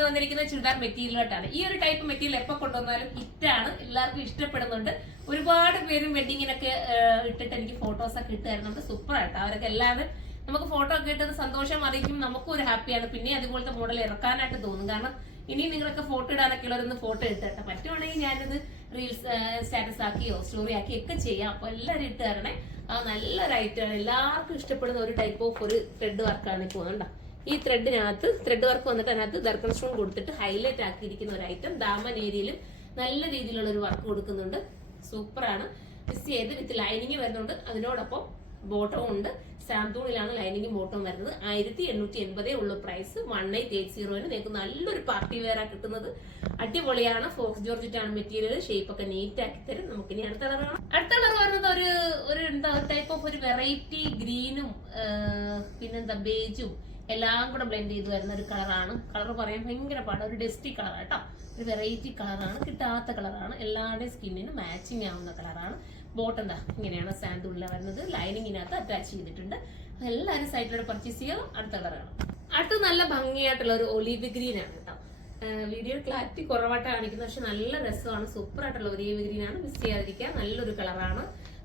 ഇന്ന് വന്നിരിക്കുന്ന ചുരിദാർ മെറ്റീരിയലോട്ടാണ്. ഈ ഒരു ടൈപ്പ് മെറ്റീരിയൽ എപ്പോൾ കൊണ്ടുവന്നാലും ഹിറ്റാണ്, എല്ലാവർക്കും ഇഷ്ടപ്പെടുന്നുണ്ട്. ഒരുപാട് പേരും വെഡിങ്ങിനൊക്കെ ഇട്ടിട്ട് എനിക്ക് ഫോട്ടോസ് ഒക്കെ ഇട്ടുതരുന്നുണ്ട്. സൂപ്പർ ആയിട്ട് അവരൊക്കെ എല്ലാവരും നമുക്ക് ഫോട്ടോ ഒക്കെ ഇട്ടത് സന്തോഷം അറിയിക്കും, നമുക്കും ഒരു ഹാപ്പിയാണ്. പിന്നെ അതുപോലത്തെ മോഡൽ ഇറക്കാനായിട്ട് തോന്നും. കാരണം ഇനി നിങ്ങളൊക്കെ ഫോട്ടോ ഇടാനൊക്കെ ഉള്ളവരൊന്ന് ഫോട്ടോ ഇട്ടിട്ടെ, പറ്റുവാണെങ്കിൽ ഞാനിത് റീൽസ് സ്റ്റാറ്റസ് ആക്കിയോ സ്റ്റോറി ആക്കിയോ ഒക്കെ ചെയ്യാം. അപ്പൊ എല്ലാവരും ഇട്ട് തരണേ. നല്ല റൈറ്റാണ്, എല്ലാവർക്കും ഇഷ്ടപ്പെടുന്ന ഒരു ടൈപ്പ് ഓഫ് ഒരു ത്രെഡ് വർക്കാണ് ഈ പോകുന്നുണ്ടോ. ഈ ത്രെഡിനകത്ത് ത്രെഡ് വർക്ക് വന്നിട്ട് അതിനകത്ത് ദർക്കൺ സ്റ്റോൺ കൊടുത്തിട്ട് ഹൈലൈറ്റ് ആക്കിയിരിക്കുന്ന ഒരു ഐറ്റം. ദാമൻ ഏരിയയിലും നല്ല രീതിയിലുള്ള ഒരു വർക്ക് കൊടുക്കുന്നുണ്ട്. സൂപ്പറാണ്. മിസ് ചെയ്ത് വിത്ത് ലൈനിങ് വരുന്നുണ്ട്. അതിനോടൊപ്പം ബോട്ടവും ഉണ്ട്. സാന്തൂണിലാണ് ലൈനിങ് ബോട്ടം വരുന്നത്. 1880 ഉള്ളൂ പ്രൈസ്. 1880 നിങ്ങൾക്ക് നല്ലൊരു പാർട്ടി വെയർ ആ കിട്ടുന്നത്. അടിപൊളിയാണ്. ഫോക്സ് ജോർജറ്റ് ആണ് മെറ്റീരിയൽ. ഷേപ്പ് ഒക്കെ നീറ്റ് ആക്കി തരും. നമുക്ക് ഇനി അടുത്ത കളർ കാണാം. അടുത്ത കളർ വരുന്നത് ഒരു എന്താ ടൈപ്പ് ഓഫ് ഒരു വെറൈറ്റി ഗ്രീനും പിന്നെന്താ ബേജും എല്ലാം കൂടെ ബ്ലെൻഡ് ചെയ്ത് വരുന്ന ഒരു കളറാണ്. കളർ പറയാൻ ഭയങ്കര പാടാണ്. ഒരു ഡസ്റ്റി കളർ കേട്ടോ. ഒരു വെറൈറ്റി കളറാണ്, കിട്ടാത്ത കളറാണ്, എല്ലാവരുടെയും സ്കിന്നിന് മാച്ചിങ് ആവുന്ന കളറാണ്. ബോട്ടം എന്താ ഇങ്ങനെയാണ് സാൻഡൂണില വരുന്നത്. ലൈനിങ്ങിനകത്ത് അറ്റാച്ച് ചെയ്തിട്ടുണ്ട്. എല്ലാവരും സൈറ്റിലൂടെ പർച്ചേസ് ചെയ്യുക. അടുത്ത കളറാണ്. അടുത്ത നല്ല ഭംഗിയായിട്ടുള്ള ഒരു ഒലിവ് ഗ്രീൻ ആണ് കേട്ടോ. വീഡിയോ ക്ലാരിറ്റി കുറവായിട്ട് കാണിക്കുന്നത്, പക്ഷെ നല്ല രസമാണ്. സൂപ്പർ ആയിട്ടുള്ള ഒലിവ് ഗ്രീൻ ആണ്. മിസ് ചെയ്യാതിരിക്കുക. നല്ലൊരു കളറാണ്.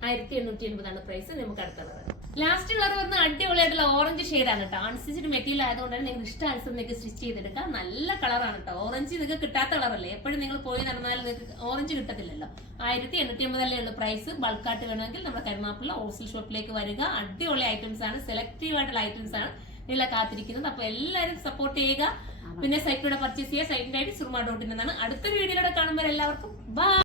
1880 പ്രൈസ്. നമുക്ക് അടുത്ത കളർ. ലാസ്റ്റ് കളർ വരുന്ന അടിപൊളിയായിട്ടുള്ള ഓറഞ്ച് ഷെയ്ഡാണ് കേട്ടോ. അൺസ്റ്റിച്ച്ഡ് മെറ്റീരിയൽ ആയതുകൊണ്ട് തന്നെ നിങ്ങൾക്ക് ഇഷ്ടാനുസരണം നിങ്ങൾക്ക് സ്റ്റിച്ച് ചെയ്തെടുക്കാം. നല്ല കളറാണ് കേട്ടോ. ഓറഞ്ച് നിങ്ങൾക്ക് കിട്ടാത്ത കളറല്ലേ. എപ്പോഴും നിങ്ങൾ പോയി നടന്നാൽ നിങ്ങൾക്ക് ഓറഞ്ച് കിട്ടത്തില്ലല്ലോ. 1880 ഉള്ള പ്രൈസ്. ബൾക്കായിട്ട് വേണമെങ്കിൽ നമ്മുടെ കരുനാപ്പുള്ള ഹോൾസെയിൽ ഷോപ്പിലേക്ക് വരിക. അടിപൊളി ഐറ്റംസ് ആണ്, സെലക്റ്റീവ് ആയിട്ടുള്ള ഐറ്റംസ് ആണ് നിങ്ങളെ കാത്തിരിക്കുന്നത്. അപ്പൊ എല്ലാവരും സപ്പോർട്ട് ചെയ്യുക. പിന്നെ സൈറ്റിലൂടെ പർച്ചേസ് ചെയ്യുക. സൈറ്റിന്റെ ആയിട്ട് സുർമ.in എന്നാണ്. അടുത്തൊരു വീഡിയോയിലൂടെ കാണുമ്പോൾ എല്ലാവർക്കും ബൈ.